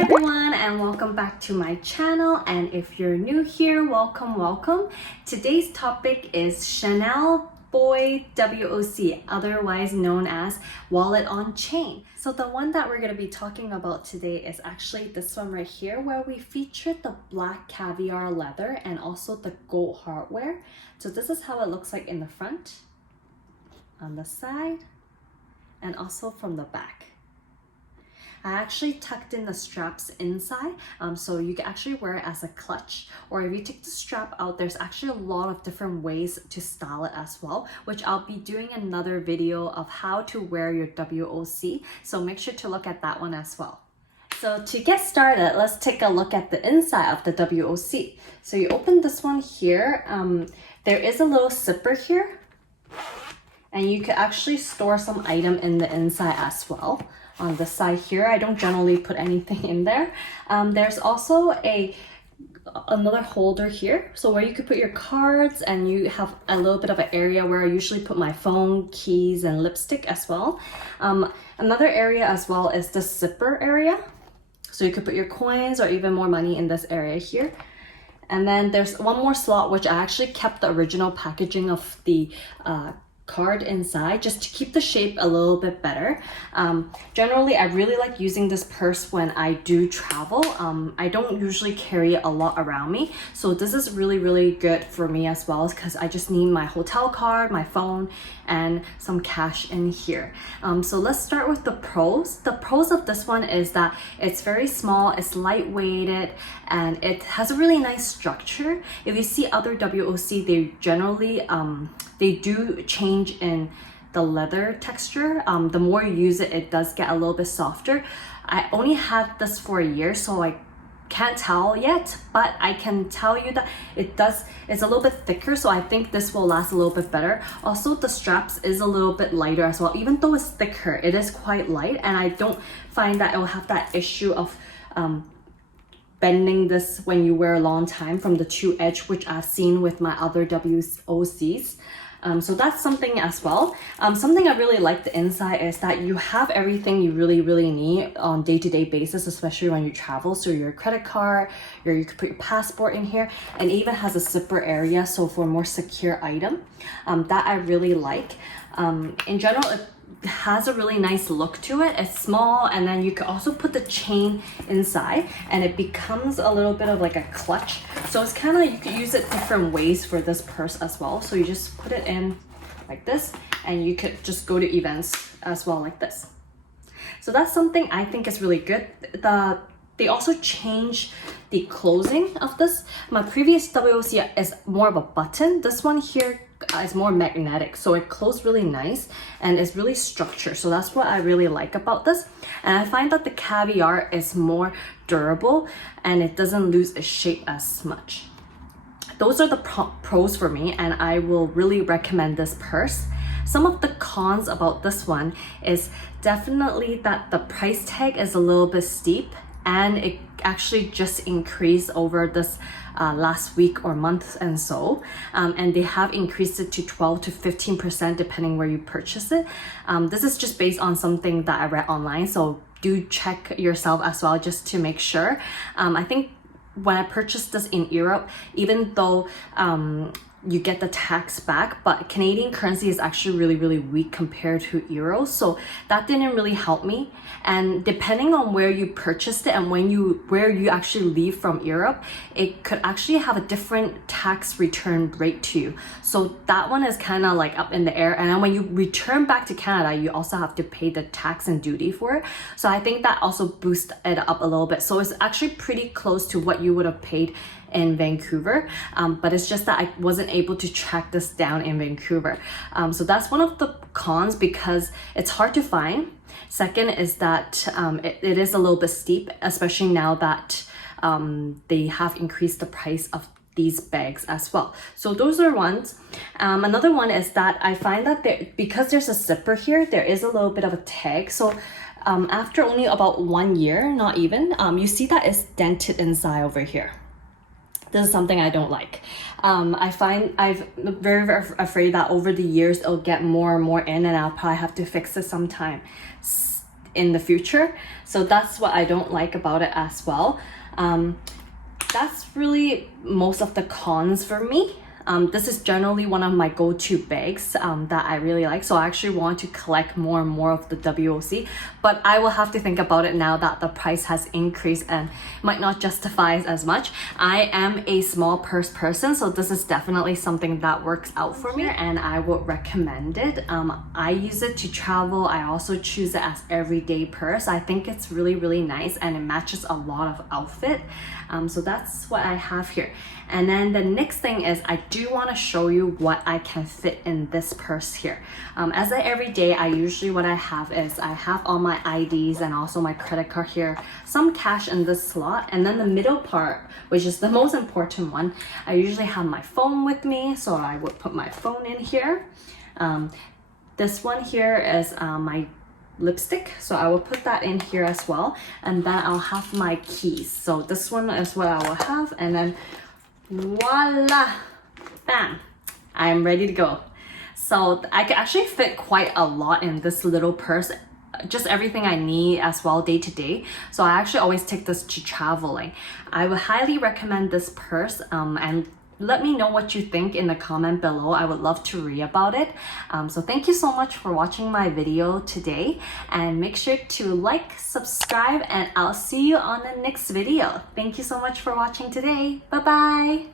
Hi everyone, and welcome back to my channel. And if you're new here, welcome. Today's topic is Chanel Boy WOC, otherwise known as wallet on chain. So the one that we're going to be talking about today is actually this one right here, where we featured the black caviar leather and also the gold hardware. So this is how it looks like in the front, on the side, and also from the back. I actually tucked in the straps inside, so you can actually wear it as a clutch, or if you take the strap out, there's actually a lot of different ways to style it as well, which I'll be doing another video of how to wear your WOC, so make sure to look at that one as well. So to get started, let's take a look at the inside of the WOC. So you open this one here, there is a little zipper here, and you can actually store some item in the inside as well. On the side here, I don't generally put anything in there. There's also another holder here, so where you could put your cards, and you have a little bit of an area where I usually put my phone, keys, and lipstick as well. Another area as well is the zipper area, so you could put your coins or even more money in this area here. And then there's one more slot, which I actually kept the original packaging of the card inside just to keep the shape a little bit better. Generally, I really like using this purse when I do travel. I don't usually carry a lot around me, so this is really good for me as well, because I just need my hotel card, my phone, and some cash in here. So let's start with the pros. The pros of this one is that it's very small, it's lightweighted, and it has a really nice structure. If you see other WOC, they generally they do change in the leather texture. The more you use it, it does get a little bit softer. I only had this for a year, so I can't tell yet, but I can tell you that it's a little bit thicker, so I think this will last a little bit better. Also, the straps is a little bit lighter as well. Even though it's thicker, it is quite light, and I don't find that it will have that issue of bending this when you wear a long time from the true edge, which I've seen with my other WOCs. So that's something as well. Something I really like the inside is that you have everything you really need on day-to-day basis, especially when you travel. So your credit card, you could put your passport in here, and it even has a zipper area, so for a more secure item. That I really like. In general, it has a really nice look to it. It's small, and then you can also put the chain inside, and it becomes a little bit of like a clutch. So it's kind of, you could use it different ways for this purse as well. So you just put it in like this, and you could just go to events as well like this. So that's something I think is really good. They also changed the closing of this. My previous WOC is more of a button. This one here is more magnetic, so it closed really nice and it's really structured. So that's what I really like about this. And I find that the caviar is more durable and it doesn't lose its shape as much. Those are the pros for me, and I will really recommend this purse. Some of the cons about this one is definitely that the price tag is a little bit steep, and it actually just increased over this last week or month and so, and they have increased it to 12 to 15% depending where you purchase it. This is just based on something that I read online, so do check yourself as well just to make sure. I think when I purchased this in Europe, even though you get the tax back, but Canadian currency is actually really weak compared to euros, so that didn't really help me. And depending on where you purchased it and where you actually leave from Europe, it could actually have a different tax return rate to you. So that one is kind of like up in the air, and then when you return back to Canada, you also have to pay the tax and duty for it. So I think that also boosts it up a little bit. So it's actually pretty close to what you would have paid in Vancouver, but it's just that I wasn't able to track this down in Vancouver. So that's one of the cons, because it's hard to find. Second is that it is a little bit steep, especially now that they have increased the price of these bags as well. So those are ones. Another one is that I find that because there's a zipper here, there is a little bit of a tag. So after only about 1 year, not even, you see that it's dented inside over here. This is something I don't like. I find I'm very afraid that over the years it'll get more and more in, and I'll probably have to fix it sometime. in the future. So that's what I don't like about it as well. That's really most of the cons for me. This is generally one of my go-to bags that I really like. So I actually want to collect more and more of the WOC, but I will have to think about it now that the price has increased and might not justify it as much. I am a small purse person, so this is definitely something that works out for me and I would recommend it. I use it to travel. I also choose it as everyday purse. I think it's really, really nice and it matches a lot of outfit. So that's what I have here. And then the next thing is I do want to show you what I can fit in this purse here. As I everyday, what I have is I have all my IDs and also my credit card here, some cash in this slot, and then the middle part, which is the most important one, I usually have my phone with me, so I would put my phone in here. This one here is my lipstick, so I will put that in here as well, and then I'll have my keys. So this one is what I will have, and then voila, bam, I'm ready to go. So I can actually fit quite a lot in this little purse, just everything I need as well day to day. So I actually always take this to traveling. I would highly recommend this purse, and let me know what you think in the comment below. I would love to read about it. So thank you so much for watching my video today, and make sure to like, subscribe, and I'll see you on the next video. Thank you so much for watching today. Bye bye.